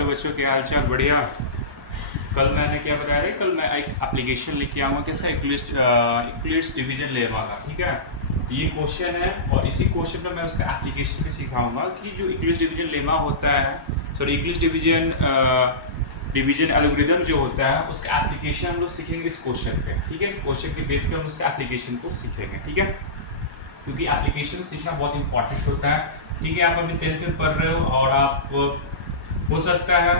Hello बच्चों, क्या हाल चाल? बढ़िया। कल मैंने क्या बताया था, कल मैं एक एप्लीकेशन लेके आऊँगा किसका, इक्लिप्स डिवीजन लेमा का। ठीक है, तो ये क्वेश्चन है और इसी क्वेश्चन पर मैं उसका एप्लीकेशन भी सिखाऊंगा कि जो इक्लिप्स डिवीजन लेमा होता है, सॉरी इक्लिप्स डिवीजन एल्गोरिदम जो होता है, उसका एप्लीकेशन हम लोग सीखेंगे इस क्वेश्चन पे। ठीक है, इस क्वेश्चन के बेस पे हम उसका एप्लीकेशन को सीखेंगे। ठीक है, क्योंकि एप्लीकेशन सीखना बहुत इंपॉर्टेंट होता है। ठीक है, आप अभी 10th में पढ़ रहे हो और आप हो सकता है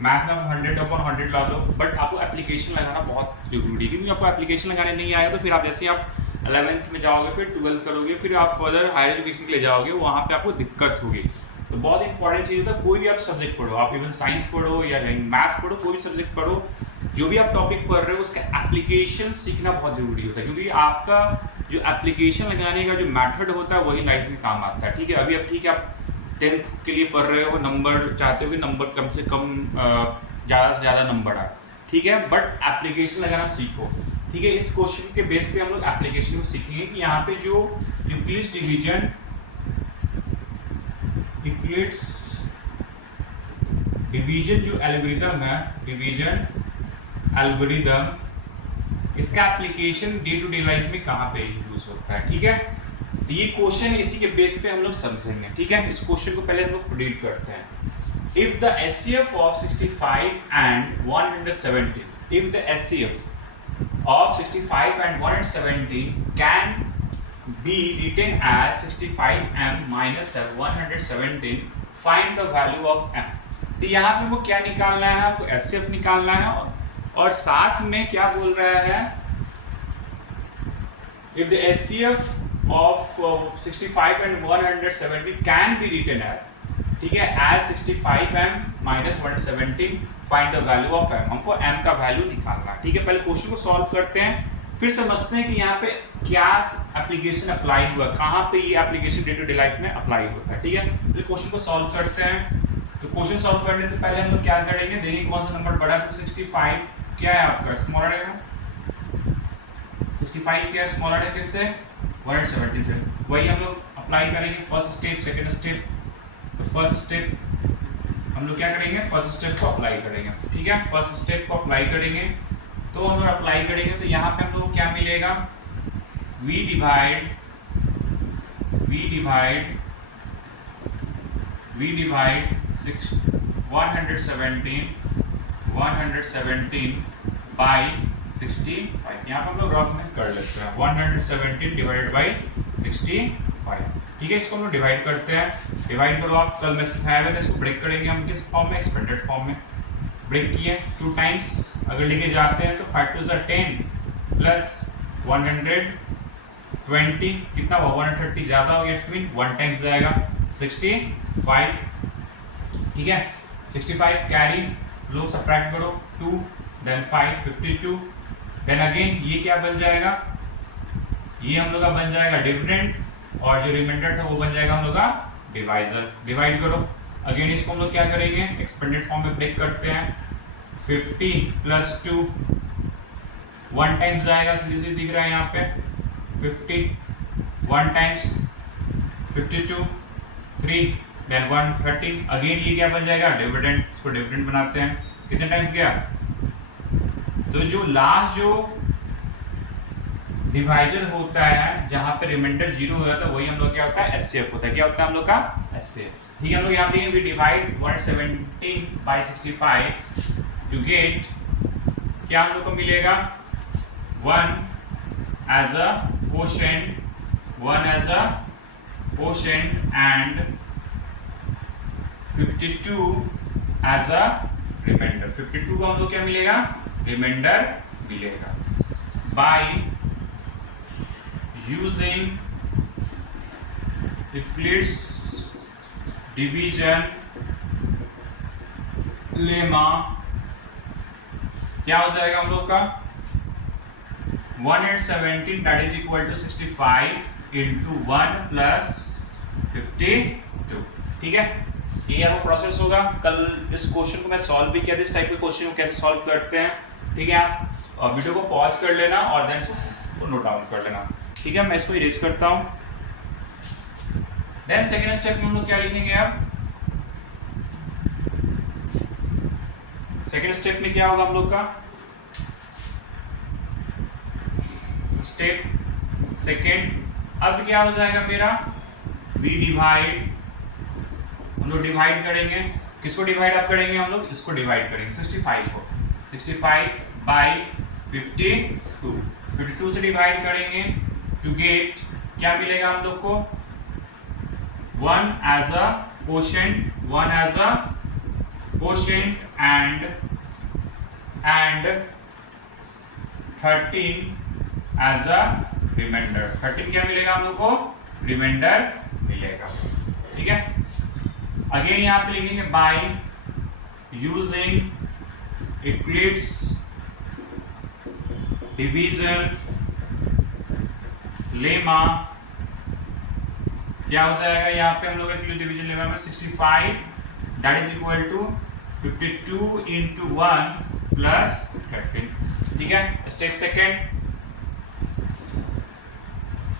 मैथ में 100/100 ला दो, बट आपको एप्लीकेशन लगाना बहुत जरूरी है। क्योंकि आपको एप्लीकेशन लगाने नहीं आया तो फिर आप जैसे आप 11th में जाओगे, फिर 12th करोगे, फिर आप फर्दर हायर एजुकेशन के लिए जाओगे, वहाँ पे आपको दिक्कत होगी। तो बहुत इंपॉर्टेंट चीज़ होता है, कोई भी आप सब्जेक्ट पढ़ो, आप इवन साइंस पढ़ो या मैथ पढ़ो, कोई भी सब्जेक्ट पढ़ो, जो भी आप टॉपिक पढ़ रहे हो उसका एप्लीकेशन सीखना बहुत जरूरी होता है। क्योंकि आपका जो एप्लीकेशन लगाने का जो मेथड होता है वही लाइफ में काम आता है। ठीक है, अभी अब ठीक है, आप 10th के लिए पढ़ रहे हो, नंबर चाहते हो कि नंबर कम से कम ज़्यादा से ज़्यादा नंबर आए। ठीक है, बट एप्लीकेशन लगाना सीखो। ठीक है, इस क्वेश्चन के बेस पे हम लोग एप्लीकेशन को सीखेंगे कि यहाँ पे जो इक्लिप्स डिवीजन जो एल्गोरिदम है, डिवीजन एल्गोरिदम, इसका application day to day life में कहाँ पे यूज होता है। ठीक है, तो ये क्वेश्चन इसी के बेस पे हम लोग समझेंगे। ठीक है, इस क्वेश्चन को पहले हम लोग प्रीडिक्ट करते हैं। If the HCF of 65 and 170, if the HCF of 65 and 170 can be written as 65m minus 117, find the value of m। तो यहाँ पे हमको क्या निकालना है, हमको एचसीएफ निकालना है और साथ में क्या बोल रहा है, if the HCF of 65 and 170 can be written as, ठीक है, as 65m minus 117, find the value of m। हमको m का वैल्यू निकालना है। ठीक है, पहले क्वेश्चन को सॉल्व करते हैं, फिर समझते हैं कि यहाँ पे क्या एप्लीकेशन अप्लाई हुआ, कहाँ पे ये application day to day life में अप्लाई होता है। ठीक है, पहले क्वेश्चन को सॉल्व करते हैं। तो क्वेश्चन सॉल्व करने से पहले हम लोग क्या करेंगे, देखेंगे कौन सा नंबर बड़ा है। तो 65 क्या है आपका, स्मॉलर है। 65 क्या स्मॉलर है किससे, 170 से। वही हम लोग अप्लाई करेंगे फर्स्ट स्टेप, सेकंड स्टेप। तो फर्स्ट स्टेप हम लोग क्या करेंगे, फर्स्ट स्टेप को अप्लाई करेंगे। ठीक है, फर्स्ट स्टेप को अप्लाई करेंगे, तो हम लोग अप्लाई करेंगे तो यहाँ पे हम लोग क्या मिलेगा, v डिवाइड 117 बाई 65। यहाँ पर हम लोग रफ में कर लेते हैं, 117 डिवाइडेड बाई 65। ठीक है, इसको हम लोग डिवाइड करते हैं। डिवाइड करो आप, कल मैं सिखाया हुआ था, इसको ब्रेक करेंगे हम किस फॉर्म में, एक्सपेंडेड फॉर्म में। ब्रेक किए 2 टाइम्स अगर लेके जाते हैं तो 5 2 10 प्लस 120 कितना हुआ, 130 ज़्यादा हो गया, इसमें 1 टाइम्स जाएगा 65। ठीक है, 65 कैरी लो, सब्ट्रैक्ट करो 2 देन 5 52, देन अगेन ये क्या बन जाएगा, ये हम लोग का बन जाएगा डिविडेंड, और जो रिमाइंडर था वो बन जाएगा हम लोग का डिवाइजर। डिवाइड करो अगेन, इसको हम लोग क्या करेंगे, एक्सपेंडेड फॉर्म में ब्रेक करते हैं। 50 प्लस 2 1 टाइम्स जाएगा, सीधे सीधे दिख रहा है यहाँ पे 50, 1 टाइम्स 52 3 देन 130, अगेन ये क्या बन जाएगा, डिविडेंड। इसको डिविडेंड बनाते हैं, कितने टाइम्स गया, तो जो लास्ट जो डिवाइजर होता है जहां पे रिमाइंडर 0 हो जाता है वही हम लोग क्या होता है, एचसीएफ होता है। क्या होता है हम लोग का, एचसीएफ। ठीक है, हम लोग यहाँ पे we divide 117 by 65 to get, क्या हम लोग को मिलेगा, 1 as a quotient, 1 as a quotient and 52 as a remainder. 52 को हम लोग क्या मिलेगा, रिमाइंडर मिलेगा। By using Euclid's division lemma, क्या हो जाएगा हम लोग का, 117 that is equal to 65 into 1 plus 52। ठीक है, ये आपका प्रोसेस होगा। कल इस क्वेश्चन को मैं सॉल्व भी किया था, इस टाइप के क्वेश्चन को कैसे सॉल्व करते हैं। ठीक है, आप वीडियो को पॉज कर लेना और देन इसको नोट डाउन कर लेना। ठीक है, मैं इसको इरेज करता हूँ। देन सेकेंड स्टेप में हम लोग क्या लिखेंगे, अब सेकेंड स्टेप में क्या होगा हम लोग का, स्टेप सेकेंड, अब क्या हो जाएगा मेरा, वी डिवाइड, हम लोग डिवाइड करेंगे, किसको डिवाइड आप करेंगे, हम लोग इसको डिवाइड करेंगे 65 को, 65 बाई 52 से डिवाइड करेंगे टू गेट क्या मिलेगा हम लोग को, 1 as a quotient, 1 as a quotient and 13 as a remainder, 13 क्या मिलेगा हम लोग को, रिमाइंडर मिलेगा। ठीक है, अगेन यहां पे लिखेंगे by using Euclid's division lemma, क्या हो जाएगा यहाँ पे हम लोग इक्लिप्स डिवीजन लेमा में 65 that is equal to 52 into 1 plus 13। ठीक है, स्टेप सेकेंड।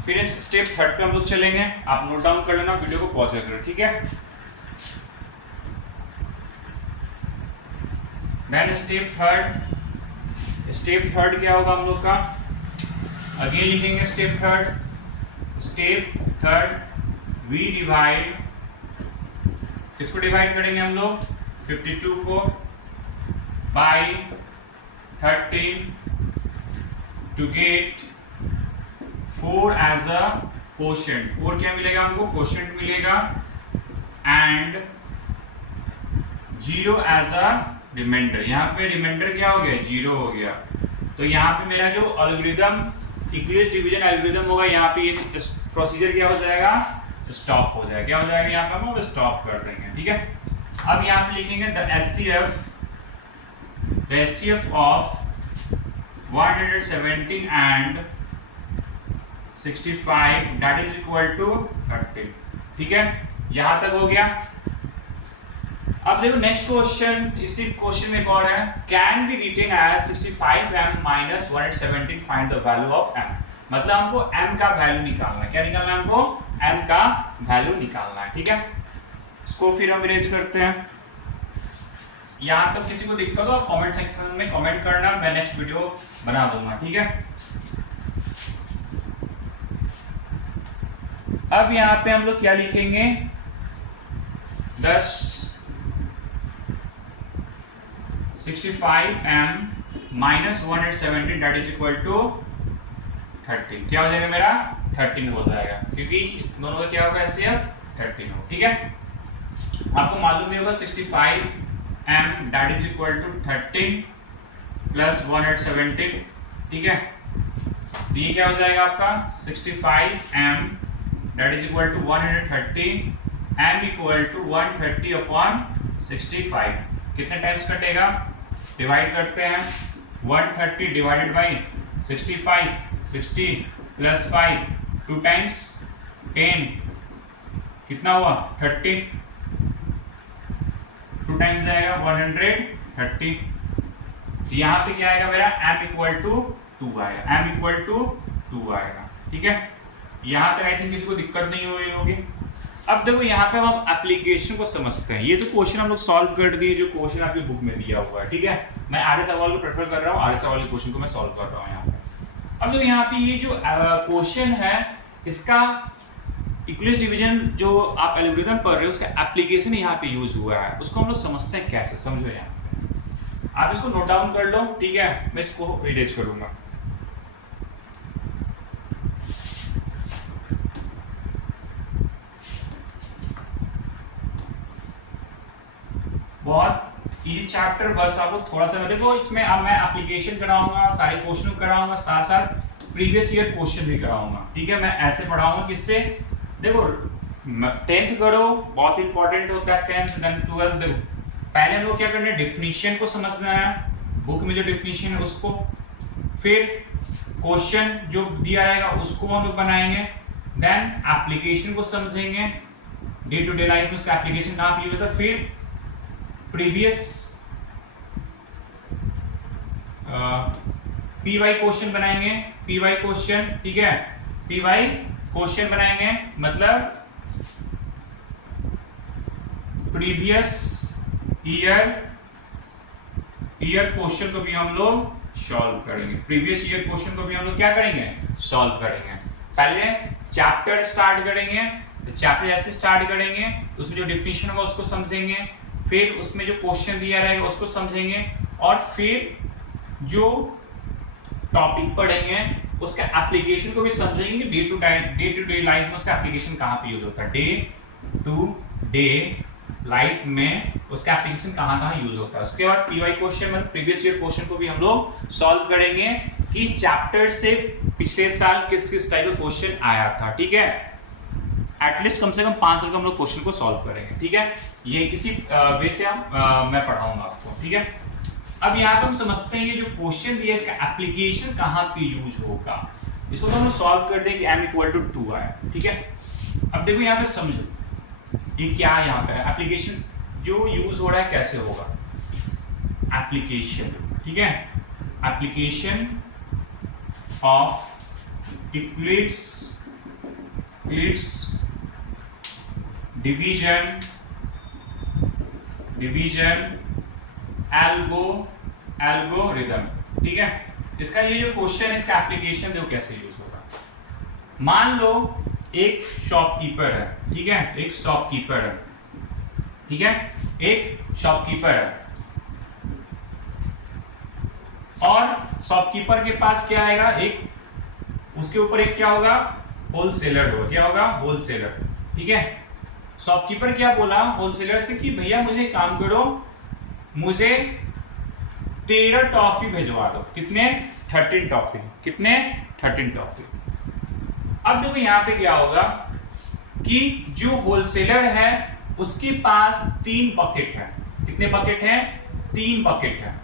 फिर इस स्टेप थर्ड पे हम लोग चलेंगे, आप नोट डाउन कर लेना, वीडियो को पॉज कर, ठीक है। देन स्टेप थर्ड क्या होगा हम लोग का, अगेन लिखेंगे स्टेप थर्ड वी डिवाइड, किसको डिवाइड करेंगे हम लोग, 52 को by 13 to get 4 as a quotient, 4 क्या मिलेगा हमको, कोशेंट मिलेगा, एंड 0 एज अ रिमाइंडर, यहाँ पे रिमाइंडर क्या हो गया, 0 हो गया। तो यहाँ पे मेरा जो एल्गोरिथम इक्लिप्स डिवीजन एल्गोरिथम होगा, यहाँ पे ये प्रोसीजर क्या हो जाएगा, स्टॉप हो जाएगा, क्या हो जाएगा, यहाँ पे हम स्टॉप कर देंगे। ठीक है, अब यहाँ पे लिखेंगे the HCF of 117 and 65 that is equal to 30। ठीक है, यहां तक हो गया। अब देखो नेक्स्ट क्वेश्चन, इसी क्वेश्चन में एक और है, can be written as 65m minus 117 find the value of m, मतलब हमको m का वैल्यू निकालना है, क्या निकालना है हमको, m का वैल्यू निकालना है। ठीक है, इसको फिर हम इरेज करते हैं। यहां तक किसी को दिक्कत हो आप कमेंट सेक्शन में कमेंट करना, मैं नेक्स्ट वीडियो बना दूंगा। ठीक है, अब यहां पे हम लोग क्या लिखेंगे, 65m minus 117 that is equal to 13, क्या हो जाएगा मेरा, 13 हो जाएगा, क्योंकि इस दोनों का क्या होगा, HCF 13 हो। ठीक है, आपको मालूम ही होगा 65m that is equal to 13 plus 117। ठीक है, तो ये क्या हो जाएगा आपका 65m that is equal to 130, m equal to 130 upon 65, कितने टाइम्स कटेगा, डिवाइड करते हैं, 130 डिवाइडेड बाई 65, 60 प्लस 5 2 टाइम्स 10 कितना हुआ 30, 2 टाइम्स जाएगा 130। यहाँ पे क्या आएगा मेरा m इक्वल टू 2 आएगा, m इक्वल टू 2 आएगा। ठीक है, यहाँ तक आई थिंक किसी को दिक्कत नहीं हुई होगी। अब देखो यहाँ पे हम एप्लीकेशन को समझते हैं, ये तो क्वेश्चन हम लोग सॉल्व कर दिए जो क्वेश्चन आपकी बुक में दिया हुआ है। ठीक है, मैं आधे सवाल को प्रेफर कर रहा हूँ, आधे सवाल के क्वेश्चन को मैं सॉल्व कर रहा हूँ यहाँ पे। अब देखो यहाँ पे ये जो क्वेश्चन है, इसका इक्लिप्स डिवीजन जो आप एल्गोरिथम पढ़ रहे हो उसका एप्लीकेशन यहाँ पे यूज हुआ है, उसको हम लोग समझते हैं कैसे, समझो यहाँ पे आप इसको नोट डाउन कर लो। ठीक है, मैं इसको इरेज करूंगा। बहुत इजी चैप्टर, बस आपको थोड़ा सा देखो, इसमें अब मैं एप्लीकेशन कराऊंगा, सारे क्वेश्चन कराऊंगा, साथ साथ प्रीवियस ईयर क्वेश्चन भी कराऊंगा। ठीक है, मैं ऐसे पढ़ाऊंगा किससे, देखो 10th करो, बहुत इंपॉर्टेंट होता है 10th, देन 12th। देखो पहले हम लोग क्या करना है, डेफिनेशन को समझना है, बुक में जो डेफिनेशन है उसको, फिर क्वेश्चन जो दिया रहेगा उसको हम लोग बनाएंगे, देन एप्लीकेशन को समझेंगे, डे टू डे लाइफ में उसका एप्लीकेशन कहाँ पे यूज होता है, फिर प्रीवियस पीवाई क्वेश्चन बनाएंगे, पीवाई क्वेश्चन। ठीक है, पीवाई क्वेश्चन बनाएंगे मतलब प्रीवियस ईयर ईयर क्वेश्चन को भी हम लोग सॉल्व करेंगे, प्रीवियस ईयर क्वेश्चन को भी हम लोग क्या करेंगे, सॉल्व करेंगे। पहले चैप्टर स्टार्ट करेंगे, तो चैप्टर जैसे स्टार्ट करेंगे उसमें जो डिफिनेशन होगा उसको समझेंगे, फिर उसमें जो क्वेश्चन दिया रहेगा उसको समझेंगे, और फिर जो टॉपिक पढ़ेंगे उसका एप्लीकेशन को भी समझेंगे, डे टू डे लाइफ में उसका एप्लीकेशन कहाँ पे यूज होता है, डे टू डे लाइफ में उसका एप्लीकेशन कहाँ यूज होता है। उसके बाद पीवाई क्वेश्चन मतलब प्रीवियस ईयर क्वेश्चन को भी हम लोग सॉल्व करेंगे कि इस चैप्टर से पिछले साल किस किस टाइप का क्वेश्चन आया था, ठीक है। एटलीस्ट कम से कम 5 साल का हम लोग क्वेश्चन को सॉल्व करेंगे, ठीक है। ये इसी वे से मैं पढ़ाऊंगा आपको, ठीक है। अब यहाँ पे हम समझते हैं ये जो क्वेश्चन दिया है इसका एप्लीकेशन कहाँ पे यूज होगा। इसको तो हम सॉल्व कर दें कि m = 2 आया, ठीक है। अब देखो यहाँ पे समझो ये क्या यहाँ पे एप्लीकेशन जो यूज हो रहा है कैसे होगा, एप्लीकेशन, ठीक है। Application of Eclipse division algorithm, ठीक है। इसका ये जो क्वेश्चन है इसका एप्लीकेशन देखो कैसे यूज होगा। मान लो एक शॉपकीपर है, ठीक है, एक शॉपकीपर है, ठीक है, एक शॉपकीपर है, और शॉपकीपर के पास क्या आएगा, एक उसके ऊपर एक क्या होगा, होलसेलर होगा, क्या होगा, होलसेलर, ठीक है। शॉपकीपर क्या बोला होलसेलर से कि भैया मुझे काम करो, मुझे 13 टॉफी भिजवा दो, कितने, 13 टॉफी, कितने, 13 टॉफी। अब देखो यहाँ पे क्या होगा कि जो होलसेलर है उसके पास 3 बकेट है, कितने बकेट हैं, 3 बकेट है,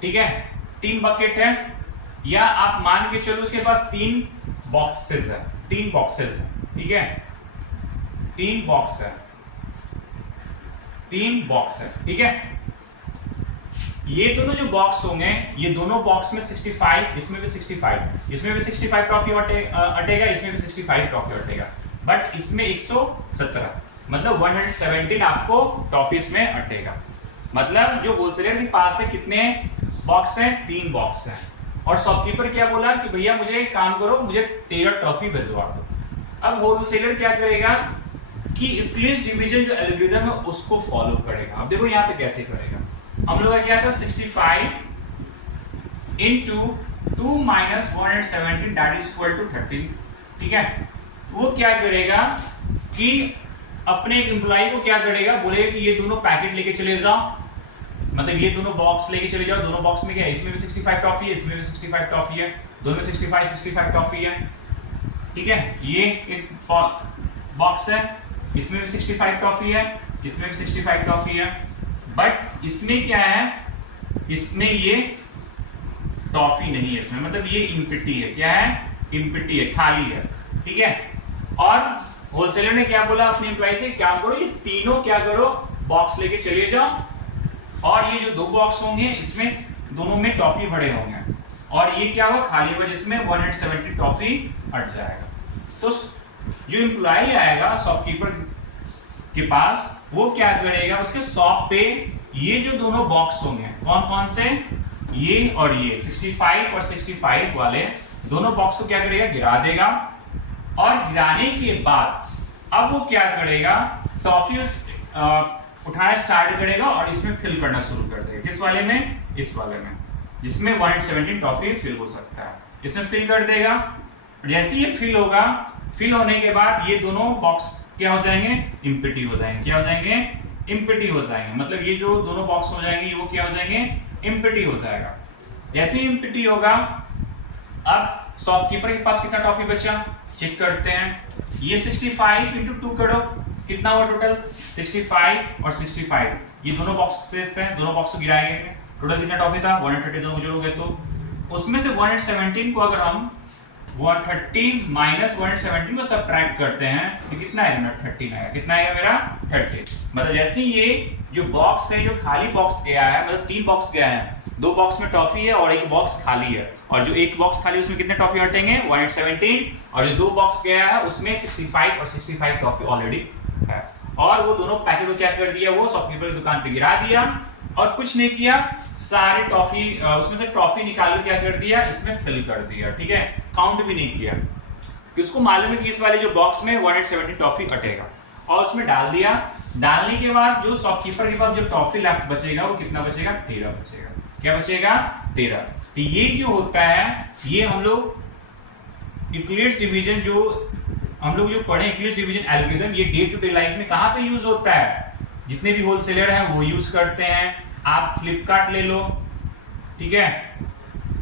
ठीक है, 3 बकेट है, या आप मान के चलो उसके पास 3 बॉक्सेस है, 3 बॉक्सेस है, ठीक है, 3 बॉक्स है, 3 बॉक्स है, ठीक है। ये दोनों जो बॉक्स होंगे, ये दोनों बॉक्स में 65, इसमें भी 65, इसमें भी 65 टॉफी अटेगा, इसमें भी 65 टॉफी अटेगा, बट इसमें 117, मतलब 117 आपको टॉफीज में अटेगा। मतलब जो होलसेलर के पास है कितने बॉक्स हैं, 3 बॉक्स हैं, और शॉपकीपर क्या बोला कि भैया मुझे एक काम करो, मुझे 13 टॉफी भिजवा दो। अब होलसेलर क्या करेगा कि इक्लिप्स डिवीजन जो एल्गोरिथम है उसको फॉलो करेगा। अब देखो यहाँ पे कैसे करेगा, हम लोग क्या था 65 into 2 - 117 that is equal to 13, ठीक है। वो क्या करेगा कि अपने एक एम्प्लॉय को क्या करेगा, बोलेगा कि ये दोनों पैकेट लेके चले जाओ, मतलब ये दोनों बॉक्स लेके चले जाओ, दोनों बॉक्स में क्या है, इसमें भी 65 टॉफी है, इसमें भी 65 टॉफी है, दोनों में 65 टॉफी है, ठीक है। ये एक बॉक्स है, इसमें भी 65 टॉफी है, इसमें भी 65 टॉफी है, बट इसमें क्या है, इसमें ये टॉफी नहीं है, इसमें मतलब ये इम्पिटी है, क्या है, इम्पिटी है, खाली है, ठीक है। और होलसेलर ने क्या बोला अपने एम्प्लॉय से, क्या करो ये तीनों क्या करो, बॉक्स लेके चले जाओ, और ये जो 2 बॉक्स होंगे इसमें दोनों में टॉफी भरे होंगे, और ये क्या होगा, खाली होगा, जिसमें 170 टॉफी हट जाएगा। तो जो एम्प्लॉय आएगा शॉपकीपर के पास, वो क्या करेगा, उसके शॉप पे ये जो दोनों बॉक्स होंगे, कौन कौन से, ये और ये 65 और 65 वाले दोनों बॉक्स को क्या करेगा, गिरा देगा, और गिराने के बाद अब वो क्या करेगा, टॉफी उठाना स्टार्ट करेगा और इसमें फिल करना शुरू कर देगा, किस वाले में, इस वाले में, जिसमें 117 टॉफी फिल हो सकता है, इसमें फिल कर देगा। जैसे ये फिल होगा, फिल होने के बाद ये दोनों बॉक्स क्या हो जाएंगे, इम्पिटी हो जाएंगे, क्या हो जाएंगे, इम्पिटी हो जाएंगे, मतलब ये जो दोनों बॉक्स हो जाएंगे ये वो क्या हो जाएंगे, इम्पिटी हो जाएगा। जैसे ही इम्पिटी होगा, अब शॉपकीपर के पास कितना टॉफी बचा, चेक करते हैं, ये 65 into 2 करो, कितना हुआ टोटल, 65 और 65, ये दोनों बॉक्सेस थे, दोनों बॉक्स को गिराएंगे, टोटल कितना टॉफी था, 130 दोनों जोड़ोगे तो उसमें से 117 को अगर हम 130 - 117 को सब्ट्रैक्ट करते हैं तो कितना आएगा, 13 आएगा, कितना आएगा मेरा, 30। मतलब जैसे ये जो बॉक्स है, जो खाली बॉक्स गया है, मतलब 3 बॉक्स गया है, 2 बॉक्स में टॉफी है और एक बॉक्स खाली है, और जो एक बॉक्स खाली उसमें कितने टॉफी हटेंगे, 117, और जो 2 बॉक्स गया है उसमें 65 और 65 टॉफी ऑलरेडी है, और वो दोनों पैकेट को क्या कर दिया, वो शॉपकीपर की दुकान पे गिरा दिया, और कुछ नहीं किया, सारे टॉफी उसमें से टॉफी निकाल क्या कर दिया, इसमें फिल कर दिया, ठीक है, काउंट भी नहीं किया, कि उसको मालूम है कि इस वाले जो बॉक्स में 170 टॉफी कटेगा, और उसमें डाल दिया। डालने के बाद जो शॉपकीपर के पास जो टॉफी लेफ्ट बचेगा वो कितना बचेगा, 13 बचेगा। क्या बचेगा, 13। तो ये जो होता है, ये हम लोग यूक्लिड्स डिवीजन जो हम लोग जो पढ़े, यूक्लिड्स डिवीजन एल्गोरिथम, ये डे टू डे लाइफ में कहाँ पे यूज होता है, जितने भी होलसेलर हैं वो यूज करते हैं। आप फ्लिपकार्ट ले लो, ठीक है,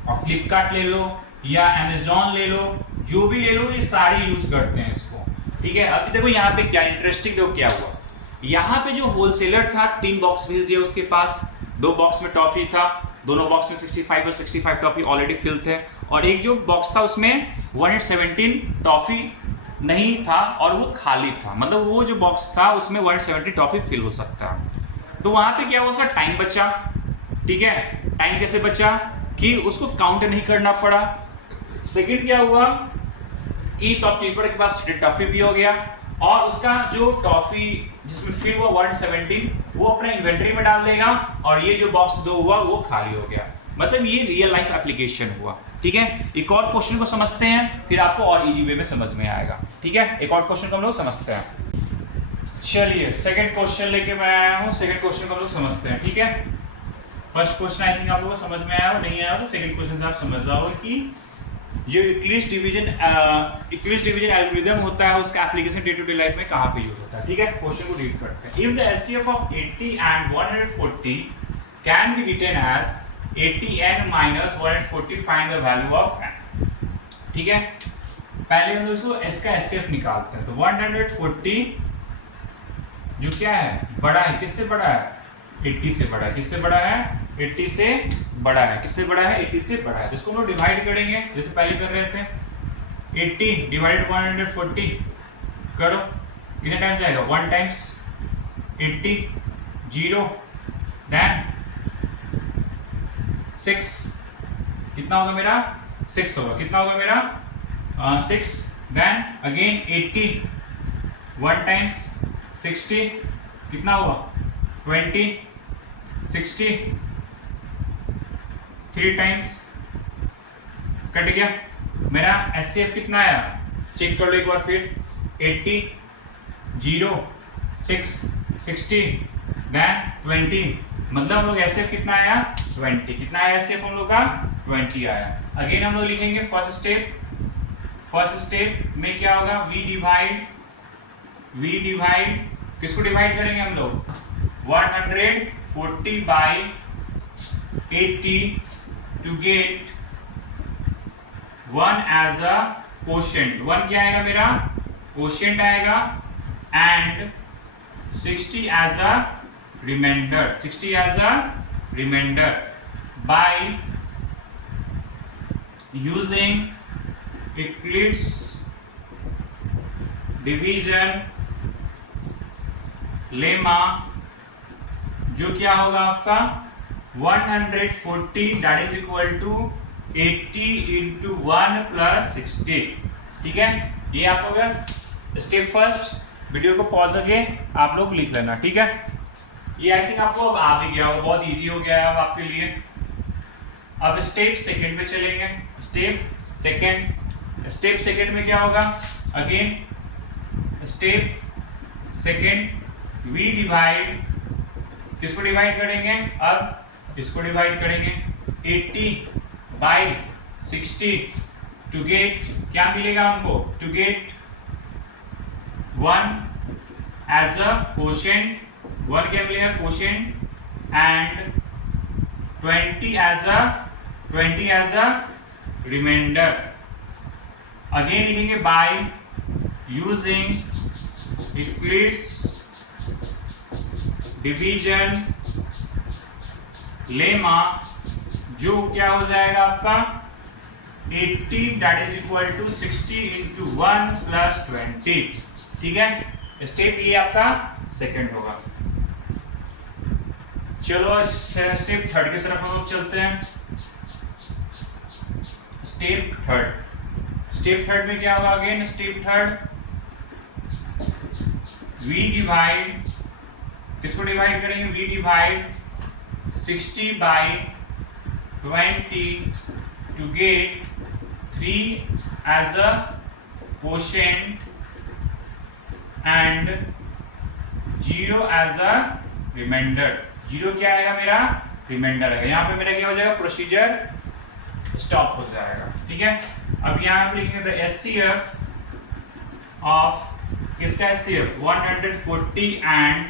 और फ्लिपकार्ट ले लो या अमेजॉन ले लो, जो भी ले लो, ये सारे यूज करते हैं इसको, ठीक है। अब देखो यहाँ पे क्या इंटरेस्टिंग, देखो क्या हुआ, यहाँ पे जो होलसेलर था 3 बॉक्स भेज दिया उसके पास, 2 बॉक्स में टॉफी था, दोनों बॉक्स में 65 और 65 टॉफी ऑलरेडी फिल थे, और एक जो बॉक्स था उसमें 117 टॉफी नहीं था और वो खाली था, मतलब वो जो बॉक्स था उसमें 170 टॉफी फिल हो सकता है। तो वहां पे क्या हुआ, उसका टाइम बचा, ठीक है। टाइम कैसे बचा कि उसको काउंट नहीं करना पड़ा। सेकंड क्या हुआ कि शॉपकीपर के पास टॉफी भी हो गया, और उसका जो टॉफी जिसमें फिल हुआ 117 वो अपने इन्वेंटरी में डाल देगा, और ये जो बॉक्स 2 हुआ वो खाली हो गया। मतलब ये रियल लाइफ एप्लीकेशन हुआ, ठीक है। एक और क्वेश्चन को समझते हैं, फिर आपको और इजी वे में समझ में आएगा, ठीक है। एक और क्वेश्चन को हम लोग समझते हैं। चलिए सेकंड क्वेश्चन लेके मैं आया हूँ, सेकंड क्वेश्चन को हम लोग समझते हैं, ठीक है। फर्स्ट क्वेश्चन आई थिंक आप लोगों को समझ में आया हो, नहीं आया हो तो सेकंड क्वेश्चन से आप समझ जाओगे कि जो यूक्लिड्स डिवीजन एल्गोरिथम होता है उसका application day to day life में कहाँ पे यूज होता है, ठीक है। क्वेश्चन को रीड करते हैं। If the HCF of 80 and 140 can be written as 80n minus 140, find the value of n, ठीक है। पहले हम लोग इसका एचसीएफ निकालते हैं। तो 140 जो क्या है, बड़ा है, किससे बड़ा है, 80 से बड़ा है। किससे बड़ा है, 80 से बड़ा है। किससे बड़ा है, 80 से बड़ा है। तो इसको हम लोग डिवाइड करेंगे जैसे पहले कर रहे थे, 80 डिवाइडेड 140 करो, कितने टाइम्स जाएगा, 1 टाइम्स 80, 0 देन 6, कितना होगा मेरा, 6 होगा। कितना होगा मेरा, 6 देन अगेन 80, 1 टाइम्स 60, कितना हुआ 20, 60, 3 टाइम्स कट गया। मेरा एचसीएफ कितना आया, चेक कर लो एक बार फिर, 80, 0, 6, 60 देन 20, मतलब हम लोग एचसीएफ कितना आया, 20। कितना आया एचसीएफ हम लोग का, 20 आया। अगेन हम लोग लिखेंगे फर्स्ट स्टेप। फर्स्ट स्टेप में क्या होगा, वी डिवाइड किसको डिवाइड करेंगे हम लोग, 140 by 80 to get 1 as a quotient. 1 क्या आएगा मेरा, कोशेंट आएगा, and 60 as a remainder, 60 as a remainder by using Euclid's division lemma, जो क्या होगा आपका 140 that is equal to 80 into 1 plus 60, ठीक है। ये आप अगर स्टेप फर्स्ट वीडियो को पॉज करके आप लोग लिख लेना, ठीक है। ये आई थिंक आपको अब आ भी गया होगा, बहुत इजी हो गया है अब आपके लिए। अब स्टेप सेकंड पे चलेंगे। स्टेप सेकंड में क्या होगा, again step second we divide, किसको डिवाइड करेंगे, अब इसको डिवाइड करेंगे 80 बाई 60 टू गेट, क्या मिलेगा हमको, to get 1 as a quotient, 1 क्या मिलेगा quotient, and 20 as a remainder. Again लिखेंगे by using Euclid's division lemma, जो क्या हो जाएगा आपका 80 that is equal to 60 into 1 plus 20, ठीक है। स्टेप ये आपका सेकंड होगा। चलो स्टेप थर्ड की तरफ हम लोग चलते हैं। स्टेप थर्ड में क्या होगा, again step third we divide, किसको डिवाइड करेंगे, we divide 60/20 to get 3 as a quotient and 0 as a remainder। 0 क्या आएगा मेरा? रिमाइंडर है। यहाँ पे मेरा क्या हो जाएगा? प्रोसीजर स्टॉप हो जाएगा। ठीक है, अब यहाँ पे लिखेंगे द एचसीएफ ऑफ किसका एचसीएफ 140 एंड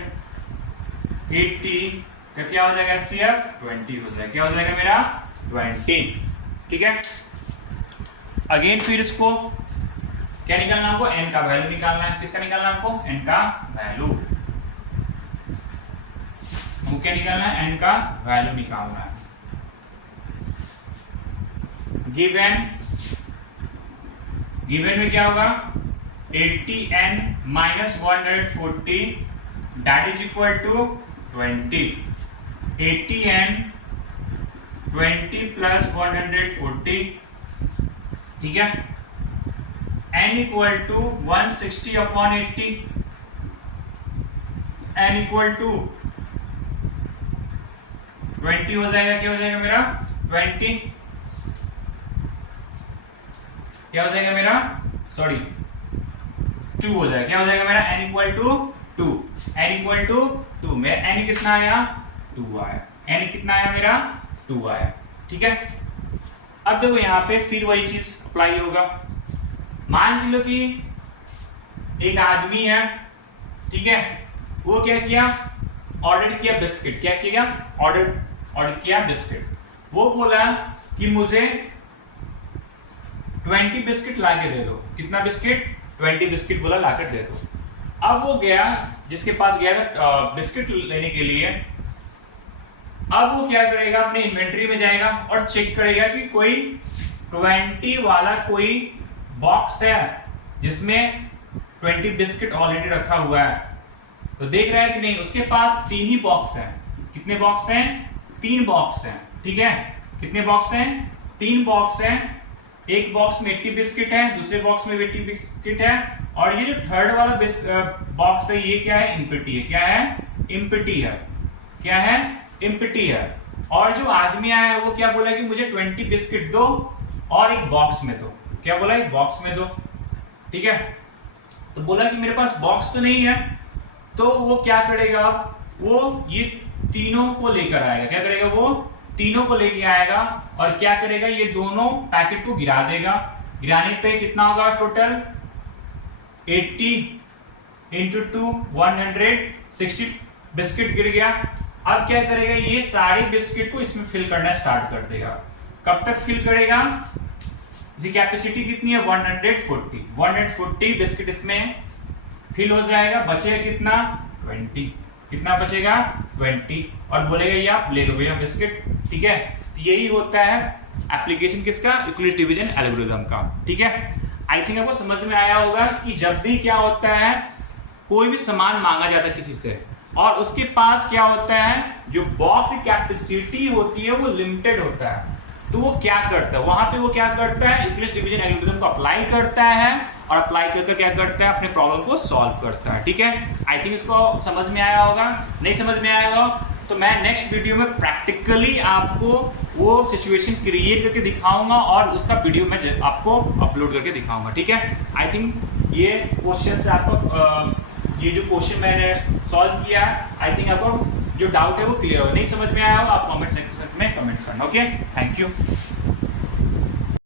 80 का क्या हो जाएगा? एचसीएफ 20 हो जाएगा। क्या हो जाएगा मेरा? 20। ठीक है, अगेन फिर इसको क्या निकालना है? हमको एन का वैल्यू निकालना है। किसका निकालना है हमको? एन का वैल्यू। हमको क्या निकालना है? एन का वैल्यू निकालना है। गिवन में क्या होगा? 80n minus 140 that is equal to 20। 80n 20 plus 140, ठीक है, n equal to 160 upon 80, n equal to 20 हो जाएगा। क्या हो जाएगा मेरा? 20 क्या हो जाएगा मेरा? सॉरी 2 हो जाएगा। क्या हो जाएगा मेरा? n equal to 2। n equal to 2 मेरा n कितना आया? 2 आया। n कितना आया मेरा? 2 आया। ठीक है, अब देखो यहाँ पे फिर वही चीज अप्लाई होगा। मान लो कि एक आदमी है, ठीक है, वो क्या किया? ऑर्डर किया बिस्किट। क्या किया? ऑर्डर किया बिस्किट। वो बोला कि मुझे 20 बिस्किट लाके दे दो। कितना बिस्किट? 20 बिस्किट बोला लाकर दे दो। अब वो गया, जिसके पास गया था बिस्किट लेने के लिए, अब वो क्या करेगा? अपने इन्वेंटरी में जाएगा और चेक करेगा कि कोई 20 वाला कोई बॉक्स है जिसमें 20 बिस्किट ऑलरेडी रखा हुआ है। तो देख रहा है कि नहीं, उसके पास 3 ही बॉक्स हैं। कितने बॉक्स हैं? 3 बॉक्स हैं। ठीक है, कितने बॉक्स हैं? 3 बॉक्स हैं। एक बॉक्स में 80 बिस्किट है, दूसरे बॉक्स में 80 बिस्किट है, और ये जो थर्ड वाला बॉक्स है ये क्या है? एम्प्टी है। क्या है? एम्प्टी है। क्या है? एम्प्टी है। और जो आदमी आया है वो क्या बोला कि मुझे 20 बिस्किट दो और एक बॉक्स में दो। क्या बोला? एक बॉक्स में दो। ठीक है, तो बोला कि मेरे पास बॉक्स तो नहीं है, तो वो क्या करेगा? वो ये तीनों को लेकर आएगा। क्या करेगा? वो तीनों को लेके आएगा और क्या करेगा? ये दोनों पैकेट को गिरा देगा। गिराने पे कितना होगा टोटल? 80 इंटू 2 160 बिस्किट गिर गया। अब क्या करेगा? ये सारे बिस्किट को इसमें फिल करना स्टार्ट कर देगा। कब तक फिल करेगा? इसकी कैपेसिटी कितनी है? 140 बिस्किट इसमें फिल हो जाएगा। बचेगा कितना? 20। कितना बचेगा? 20। और बोलेगा ये आप ले लो भैया बिस्किट। ठीक है, तो यही होता है एप्लीकेशन किसका? यूक्लिड डिवीजन एल्गोरिथम का। ठीक है, आई थिंक आपको समझ में आया होगा कि जब भी क्या होता है, कोई भी सामान मांगा जाता है किसी से और उसके पास क्या होता है, जो बॉक्स की कैपेसिटी होती है वो लिमिटेड होता है, तो वो क्या करता है? वहां पे वो क्या करता है? यूक्लिड डिवीजन एल्गोरिथम को अप्लाई करता है और अप्लाई करके क्या करता है? अपने प्रॉब्लम को सॉल्व करता है। ठीक है, आई थिंक इसको समझ में आया होगा। नहीं समझ में आया होगा तो मैं नेक्स्ट वीडियो में प्रैक्टिकली आपको वो सिचुएशन क्रिएट करके दिखाऊंगा और उसका वीडियो मैं आपको अपलोड करके दिखाऊंगा। ठीक है, आई थिंक ये क्वेश्चन से आपको ये जो क्वेश्चन मैंने सॉल्व किया है, आई थिंक आपको जो डाउट है वो क्लियर हो। नहीं समझ में आया हो आप कमेंट सेक्शन में कमेंट करना। Okay, thank you.